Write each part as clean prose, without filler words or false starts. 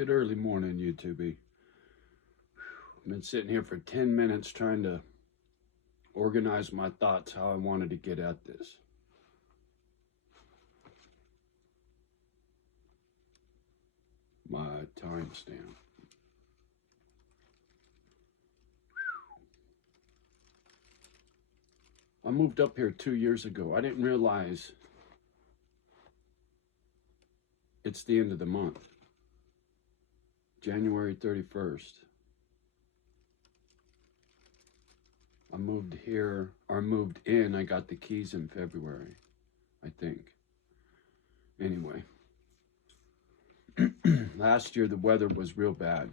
Good early morning, YouTube. I've been sitting here for 10 minutes trying to organize my thoughts how I wanted to get at this. My timestamp. I moved up here 2 years ago. I didn't realize it's the end of the month. January 31st. I moved here, or moved in. I got the keys in February, I think. Anyway, last year the weather was real bad.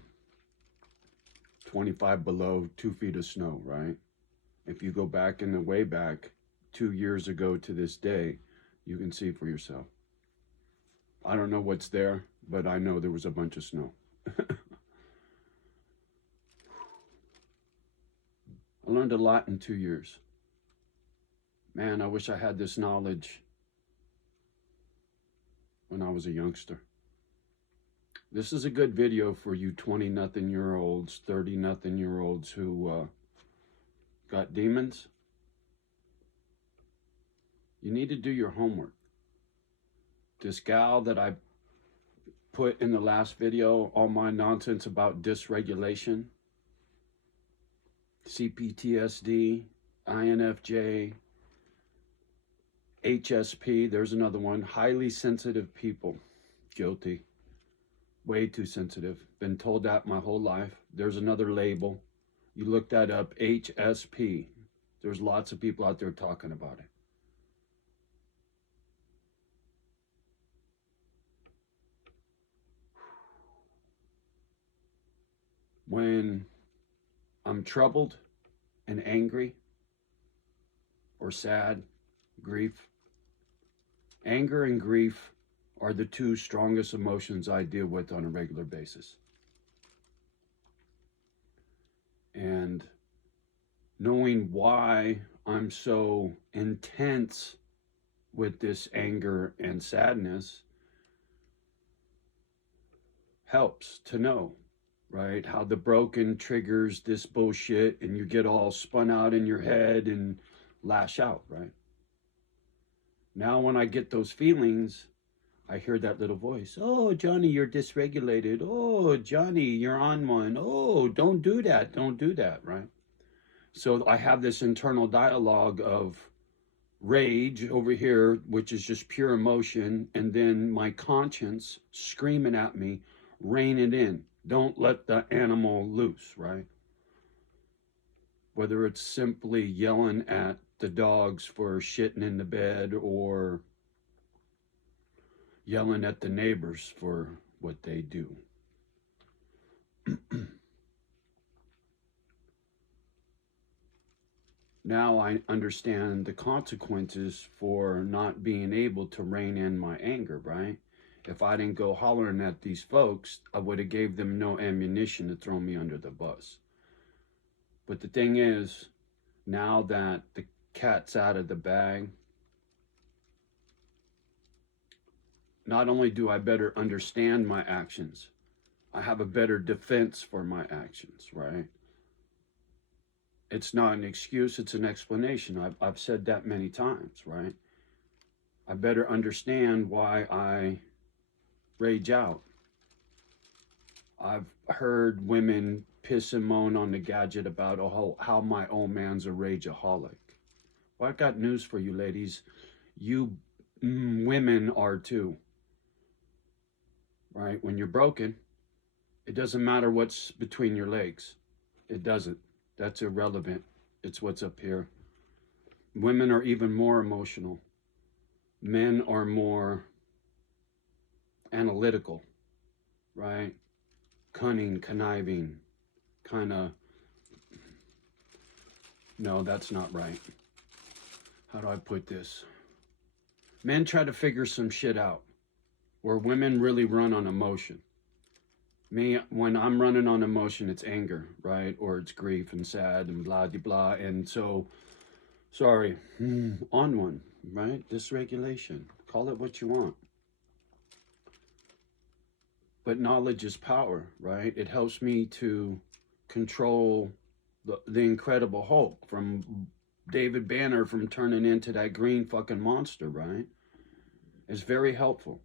25 below, 2 feet of snow, right? If you go back in the way back 2 years ago to this day, you can see for yourself. I don't know what's there, but I know there was a bunch of snow. I learned a lot in 2 years. Man, I wish I had this knowledge when I was a youngster. This is a good video for you 20-nothing-year-olds, 30-nothing-year-olds who got demons. You need to do your homework. This gal that I put in the last video, all my nonsense about dysregulation, CPTSD, INFJ, HSP, there's another one, highly sensitive people, guilty, way too sensitive, been told that my whole life. There's another label, you look that up, HSP, there's lots of people out there talking about it. When I'm troubled and angry or sad, grief. Anger and grief are the two strongest emotions I deal with on a regular basis. And knowing why I'm so intense with this anger and sadness helps to know, right? How the broken triggers this bullshit and you get all spun out in your head and lash out, right? Now when I get those feelings, I hear that little voice. Oh, Johnny, you're dysregulated. Oh, Johnny, you're on one. Oh, don't do that. Don't do that, right? So I have this internal dialogue of rage over here, which is just pure emotion, and then my conscience screaming at me, rein it in. Don't let the animal loose, right? Whether it's simply yelling at the dogs for shitting in the bed or yelling at the neighbors for what they do. Now I understand the consequences for not being able to rein in my anger, right? If I didn't go hollering at these folks, I would have gave them no ammunition to throw me under the bus. But the thing is, now that the cat's out of the bag, not only do I better understand my actions, I have a better defense for my actions, right? It's not an excuse, it's an explanation. I've said that many times, right? I better understand why I rage out. I've heard women piss and moan on the gadget about how my old man's a rageaholic. Well, I've got news for you ladies. You women are too. Right? When you're broken, it doesn't matter what's between your legs. It doesn't. That's irrelevant. It's what's up here. Women are even more emotional. Men are more analytical, right? Cunning, conniving, kind of, no, that's not right. How do I put this? Men try to figure some shit out, where women really run on emotion. Me, when I'm running on emotion, it's anger, right? Or it's grief and sad and blah, de blah. And so, sorry, on one, right? Dysregulation. Call it what you want. But knowledge is power, right? It helps me to control the Incredible Hulk from David Banner from turning into that green fucking monster, right? It's very helpful.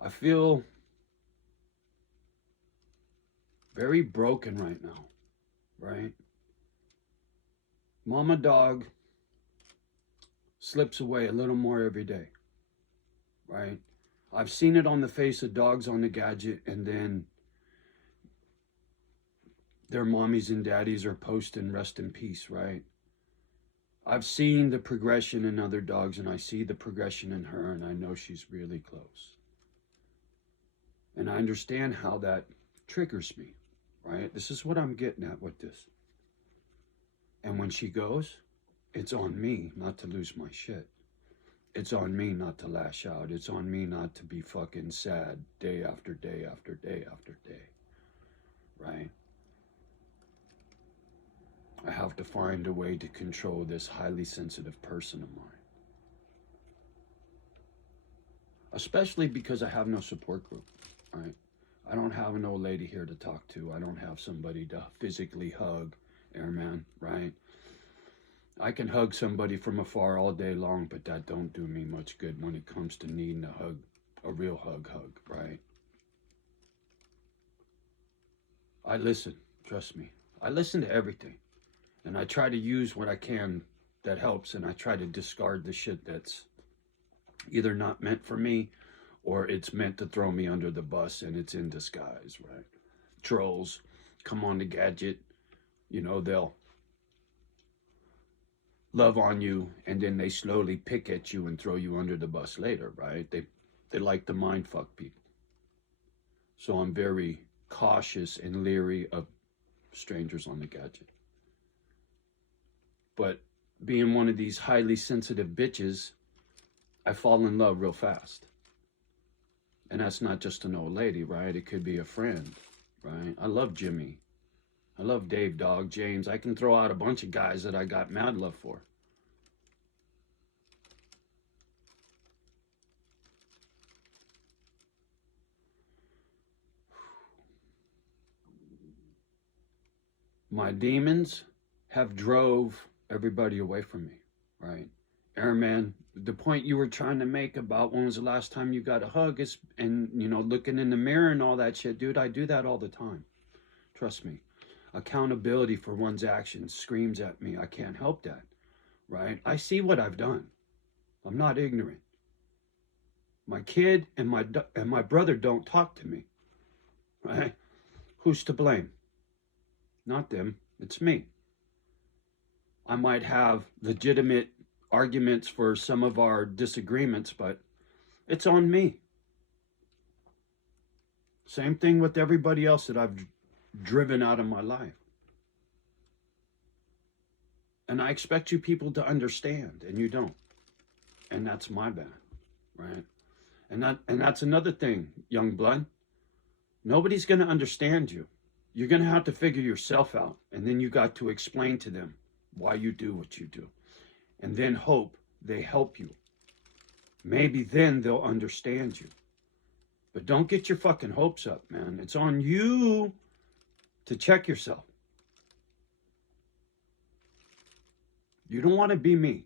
I feel very broken right now, right? Mama dog slips away a little more every day, right? I've seen it on the face of dogs on the gadget, and then their mommies and daddies are posting rest in peace, right? I've seen the progression in other dogs, and I see the progression in her, and I know she's really close. And I understand how that triggers me, right? This is what I'm getting at with this. And when she goes, it's on me not to lose my shit. It's on me not to lash out. It's on me not to be fucking sad day after day after day after day, right? I have to find a way to control this highly sensitive person of mine. Especially because I have no support group, right? I don't have an old lady here to talk to. I don't have somebody to physically hug, airman, right? I can hug somebody from afar all day long, but that don't do me much good when it comes to needing a hug, a real hug, right? I listen, trust me. I listen to everything, and I try to use what I can that helps, and I try to discard the shit that's either not meant for me or it's meant to throw me under the bus, and it's in disguise, right? Trolls come on the gadget, they'll love on you, and then they slowly pick at you and throw you under the bus later, right? They like to mind fuck people. So I'm very cautious and leery of strangers on the gadget. But being one of these highly sensitive bitches, I fall in love real fast. And that's not just an old lady, right? It could be a friend, right? I love Jimmy. I love Dave, Dog, James. I can throw out a bunch of guys that I got mad love for. My demons have drove everybody away from me, right? Airman, the point you were trying to make about when was the last time you got a hug is, and looking in the mirror and all that shit, dude, I do that all the time. Trust me. Accountability for one's actions screams at me. I can't help that, right? I see what I've done. I'm not ignorant. My kid and my brother don't talk to me, right? Who's to blame? Not them. It's me. I might have legitimate arguments for some of our disagreements, but it's on me. Same thing with everybody else that I've driven out of my life. And I expect you people to understand, and you don't. And that's my bad, right? And that's another thing, young blood. Nobody's going to understand you. You're going to have to figure yourself out, and then you got to explain to them why you do what you do, and then hope they help you. Maybe then they'll understand you. But don't get your fucking hopes up, man. It's on you to check yourself. You don't want to be me.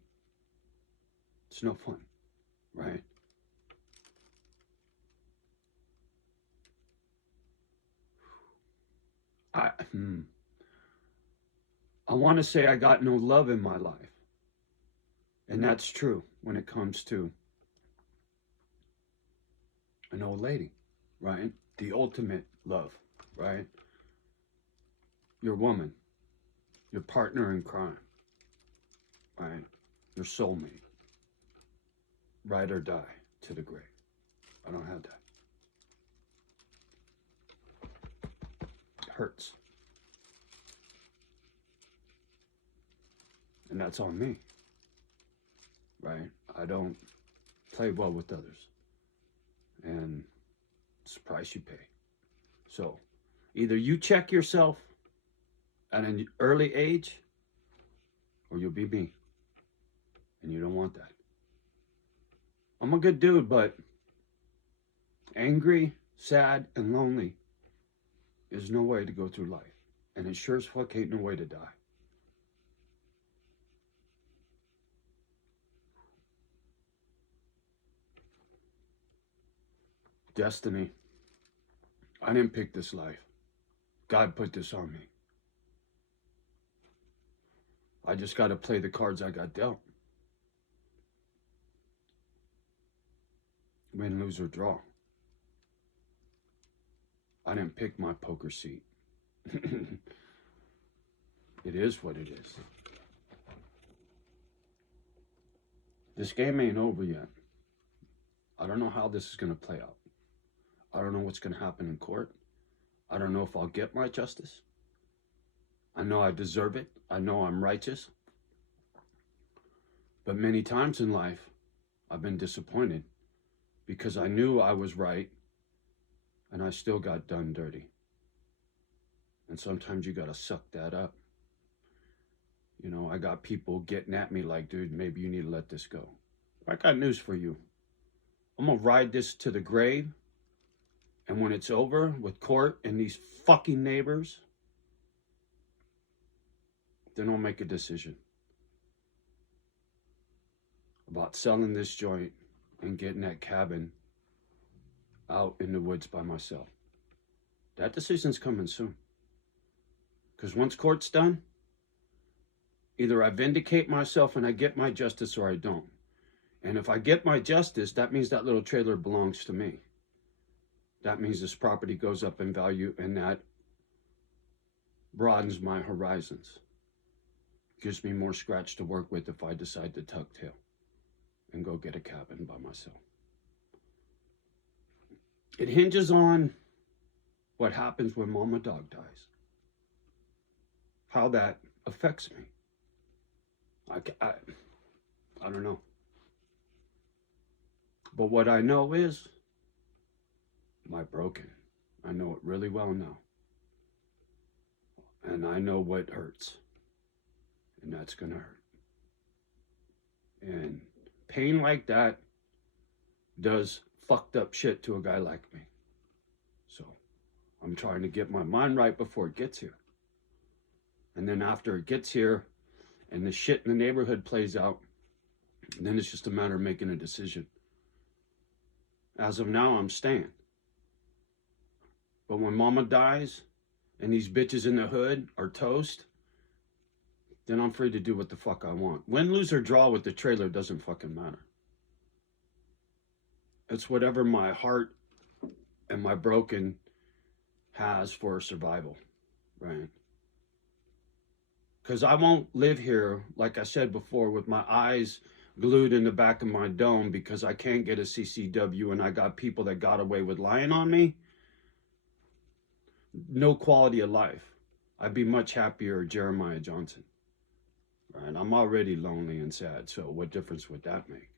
It's no fun, right? I want to say I got no love in my life. And that's true when it comes to an old lady, right? The ultimate love, right? Your woman, your partner in crime, right? Your soulmate, ride or die to the grave. I don't have that. It hurts. And that's on me, right? I don't play well with others. And it's the price you pay. So either you check yourself at an early age, or you'll be me. And you don't want that. I'm a good dude, but angry, sad, and lonely is no way to go through life. And it sure as fuck ain't no way to die. Destiny. I didn't pick this life. God put this on me. I just got to play the cards I got dealt. Win, lose, or draw. I didn't pick my poker seat. It is what it is. This game ain't over yet. I don't know how this is going to play out. I don't know what's going to happen in court. I don't know if I'll get my justice. I know I deserve it. I know I'm righteous. But many times in life, I've been disappointed because I knew I was right and I still got done dirty. And sometimes you got to suck that up. You know, I got people getting at me like, dude, maybe you need to let this go. I got news for you. I'm going to ride this to the grave. And when it's over with court and these fucking neighbors, then I'll make a decision about selling this joint and getting that cabin out in the woods by myself. That decision's coming soon. Because once court's done, either I vindicate myself and I get my justice or I don't. And if I get my justice, that means that little trailer belongs to me. That means this property goes up in value and that broadens my horizons. Gives me more scratch to work with if I decide to tuck tail and go get a cabin by myself. It hinges on what happens when Mama Dog dies. How that affects me. I don't know. But what I know is my broken. I know it really well now. And I know what hurts. And that's going to hurt. And pain like that does fucked up shit to a guy like me. So I'm trying to get my mind right before it gets here. And then after it gets here and the shit in the neighborhood plays out, then it's just a matter of making a decision. As of now, I'm staying. But when Mama dies and these bitches in the hood are toast, then I'm free to do what the fuck I want. Win, lose, or draw with the trailer doesn't fucking matter. It's whatever my heart and my broken has for survival, right? Because I won't live here, like I said before, with my eyes glued in the back of my dome because I can't get a CCW and I got people that got away with lying on me. No quality of life. I'd be much happier Jeremiah Johnson. Right? I'm already lonely and sad, so what difference would that make?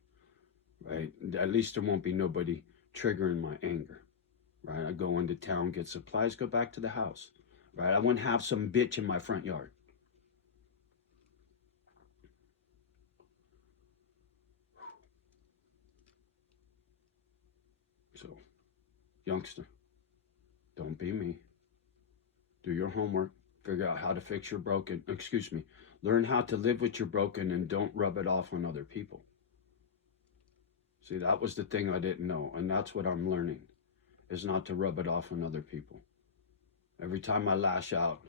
Right? At least there won't be nobody triggering my anger. Right? I go into town, get supplies, go back to the house. Right? I wouldn't have some bitch in my front yard. So, youngster, don't be me. Do your homework. Figure out how to fix your broken. Learn how to live with your broken and don't rub it off on other people. See, that was the thing I didn't know. And that's what I'm learning, is not to rub it off on other people. Every time I lash out,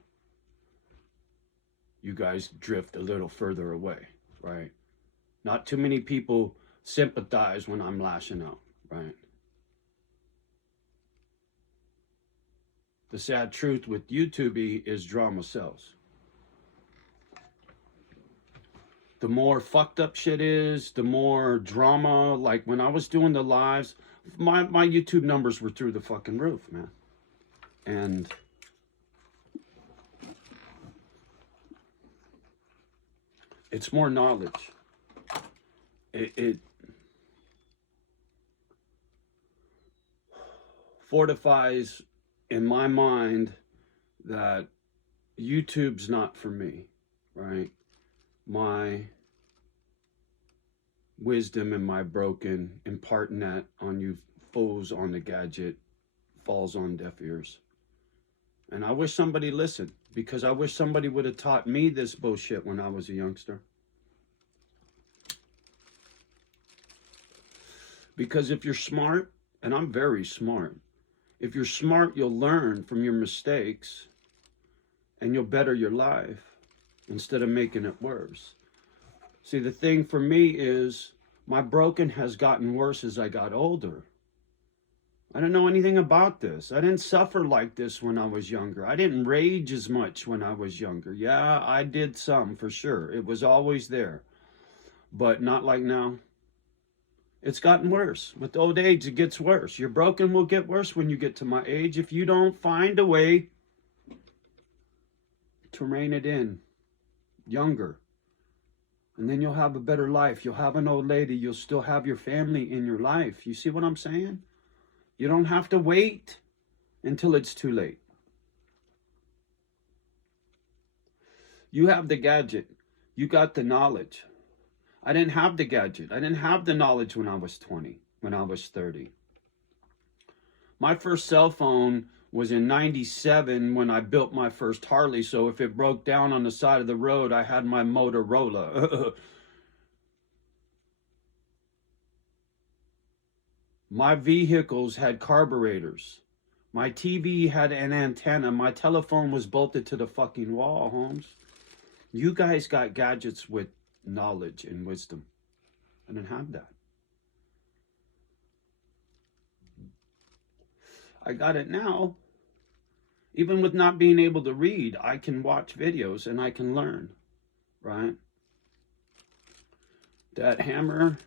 you guys drift a little further away, right? Not too many people sympathize when I'm lashing out, right? The sad truth with YouTube is drama sells. The more fucked up shit is, the more drama. Like when I was doing the lives, my YouTube numbers were through the fucking roof, man. And it's more knowledge. It fortifies in my mind that YouTube's not for me, right? My wisdom in my broken, imparting that on you fools on the gadget, falls on deaf ears. And I wish somebody listened, because I wish somebody would have taught me this bullshit when I was a youngster. Because if you're smart, and I'm very smart, if you're smart, you'll learn from your mistakes and you'll better your life instead of making it worse. See, the thing for me is my broken has gotten worse as I got older. I didn't know anything about this. I didn't suffer like this when I was younger. I didn't rage as much when I was younger. Yeah, I did some for sure. It was always there, but not like now. It's gotten worse. With old age, it gets worse. Your broken will get worse when you get to my age if you don't find a way to rein it in younger. And then you'll have a better life. You'll have an old lady. You'll still have your family in your life. You see what I'm saying? You don't have to wait until it's too late. You have the gadget. You got the knowledge. I didn't have the gadget. I didn't have the knowledge when I was 20, when I was 30. My first cell phone was in 97 when I built my first Harley. So if it broke down on the side of the road, I had my Motorola. My vehicles had carburetors. My TV had an antenna. My telephone was bolted to the fucking wall, Holmes. You guys got gadgets with knowledge and wisdom. I didn't have that. I got it now. Even with not being able to read, I can watch videos and I can learn, right? That hammer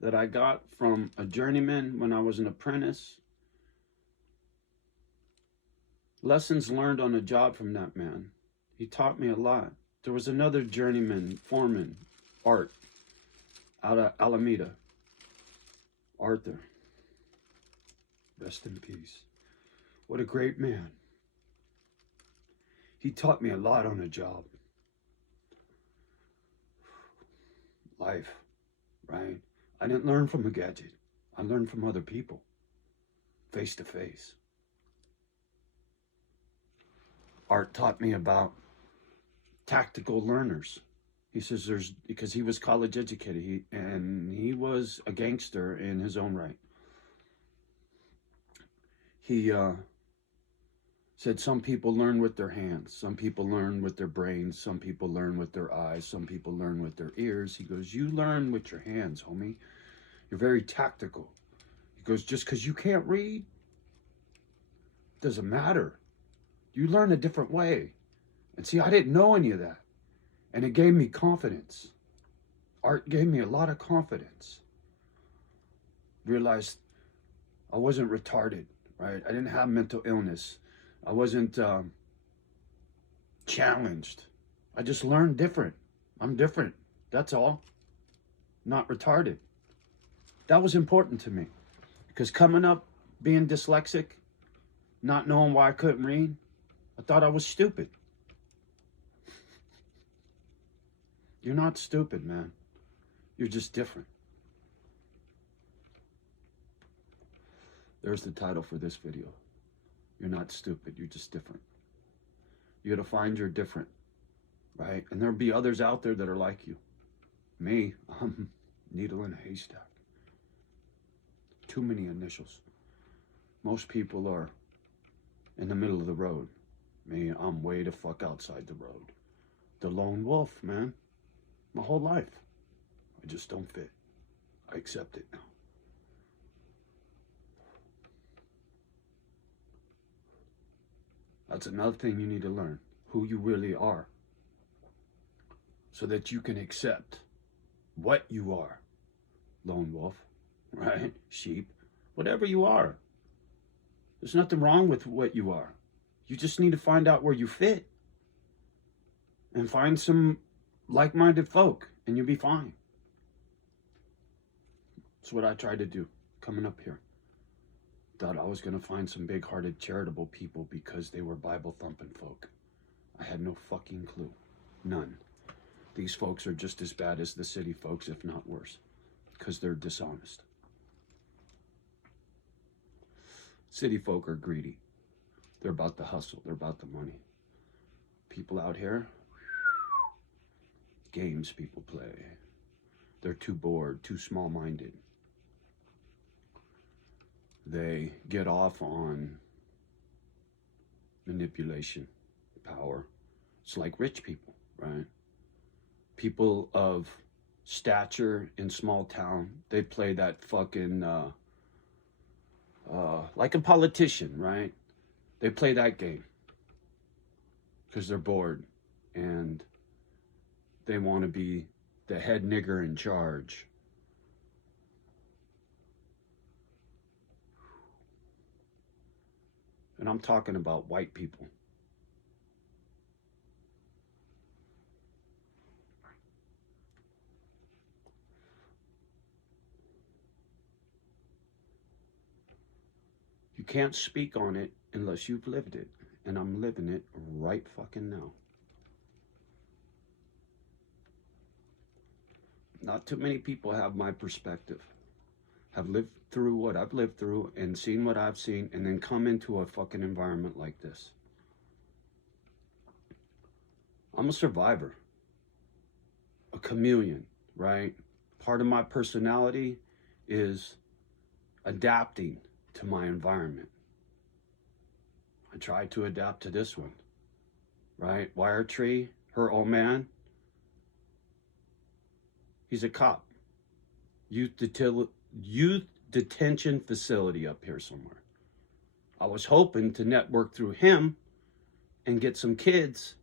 that I got from a journeyman when I was an apprentice. Lessons learned on the job from that man. He taught me a lot. There was another journeyman, foreman, Art, out of Alameda. Arthur. Rest in peace. What a great man. He taught me a lot on the job. Life, right? I didn't learn from a gadget. I learned from other people, face to face. Art taught me about tactical learners. He says because he was college educated, and he was a gangster in his own right. He said some people learn with their hands, some people learn with their brains, some people learn with their eyes, some people learn with their ears. He goes, you learn with your hands, homie. You're very tactical. He goes, just because you can't read doesn't matter. You learn a different way. And see, I didn't know any of that. And it gave me confidence. Art gave me a lot of confidence. Realized I wasn't retarded, right? I didn't have mental illness. I wasn't challenged. I just learned different. I'm different. That's all. Not retarded. That was important to me. Because coming up, being dyslexic, not knowing why I couldn't read, I thought I was stupid. You're not stupid, man. You're just different. There's the title for this video. You're not stupid. You're just different. You got to find your different, right? And there'll be others out there that are like you. Me, I'm needle in a haystack. Too many initials. Most people are in the middle of the road. Me, I'm way the fuck outside the road. The lone wolf, man. My whole life. I just don't fit. I accept it now. That's another thing you need to learn. Who you really are. So that you can accept what you are. Lone wolf, right? Sheep, whatever you are. There's nothing wrong with what you are. You just need to find out where you fit. And find some like-minded folk, and you'll be fine. That's what I tried to do coming up here. Thought I was going to find some big-hearted, charitable people because they were Bible-thumping folk. I had no fucking clue. None. These folks are just as bad as the city folks, if not worse, because they're dishonest. City folk are greedy. They're about the hustle. They're about the money. People out here, games people play. They're too bored, too small-minded. They get off on manipulation, power. It's like rich people, right? People of stature in small town, they play that fucking, like a politician, right? They play that game because they're bored and they want to be the head nigger in charge. And I'm talking about white people. You can't speak on it unless you've lived it. And I'm living it right fucking now. Not too many people have my perspective. Have lived through what I've lived through and seen what I've seen and then come into a fucking environment like this. I'm a survivor. A chameleon, right? Part of my personality is adapting to my environment. I tried to adapt to this one, right? Wire Tree, her old man, he's a cop. Youth detention facility up here somewhere. I was hoping to network through him and get some kids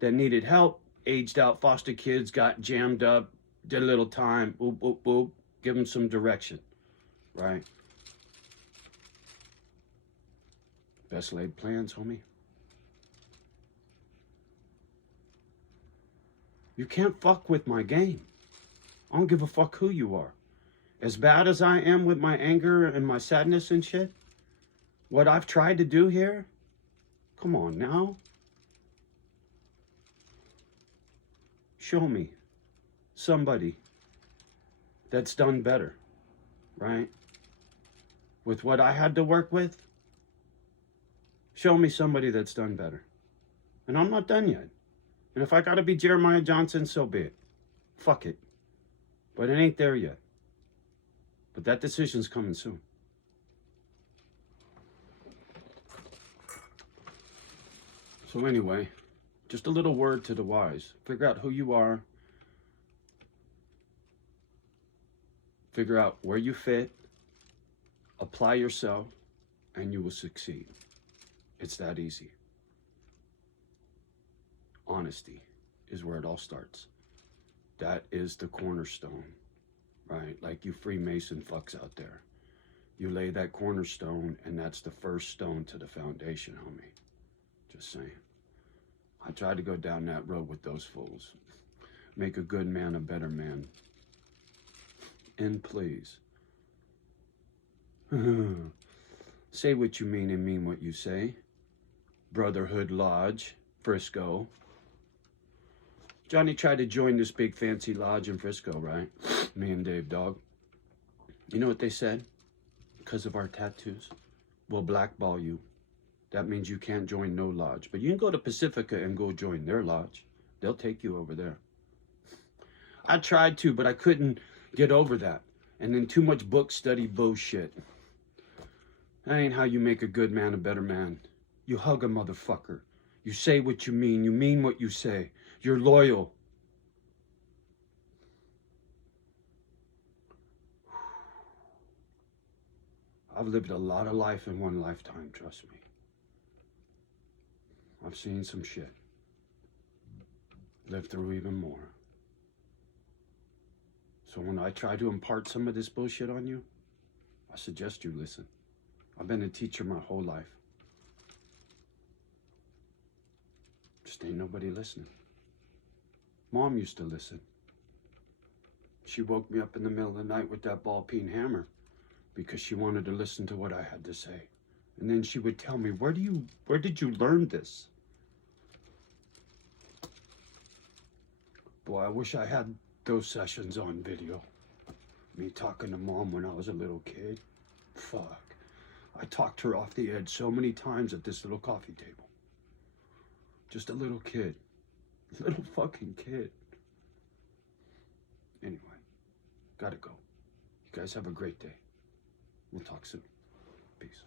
that needed help, aged out foster kids, got jammed up, did a little time, boop, boop, boop, give them some direction, right? Best laid plans, homie. You can't fuck with my game. I don't give a fuck who you are. As bad as I am with my anger and my sadness and shit, what I've tried to do here, come on now. Show me somebody that's done better, right? With what I had to work with, show me somebody that's done better. And I'm not done yet. And if I gotta be Jeremiah Johnson, so be it. Fuck it. But it ain't there yet. But that decision's coming soon. So anyway, just a little word to the wise. Figure out who you are. Figure out where you fit. Apply yourself, and you will succeed. It's that easy. Honesty is where it all starts. That is the cornerstone, right? Like you Freemason fucks out there. You lay that cornerstone, and that's the first stone to the foundation, homie. Just saying. I tried to go down that road with those fools. Make a good man a better man. And please, say what you mean and mean what you say. Brotherhood Lodge, Frisco. Johnny tried to join this big fancy lodge in Frisco, right? Me and Dave Dog. You know what they said? Because of our tattoos, we'll blackball you. That means you can't join no lodge. But you can go to Pacifica and go join their lodge. They'll take you over there. I tried to, but I couldn't get over that. And then too much book study bullshit. That ain't how you make a good man a better man. You hug a motherfucker. You say what you mean what you say. You're loyal. I've lived a lot of life in one lifetime, trust me. I've seen some shit. Lived through even more. So when I try to impart some of this bullshit on you, I suggest you listen. I've been a teacher my whole life. Just ain't nobody listening. Mom used to listen. She woke me up in the middle of the night with that ball-peen hammer because she wanted to listen to what I had to say. And then she would tell me, where did you learn this? Boy, I wish I had those sessions on video. Me talking to mom when I was a little kid. Fuck. I talked her off the edge so many times at this little coffee table. Just a little kid. Little fucking kid. Anyway, gotta go. You guys have a great day. We'll talk soon. Peace.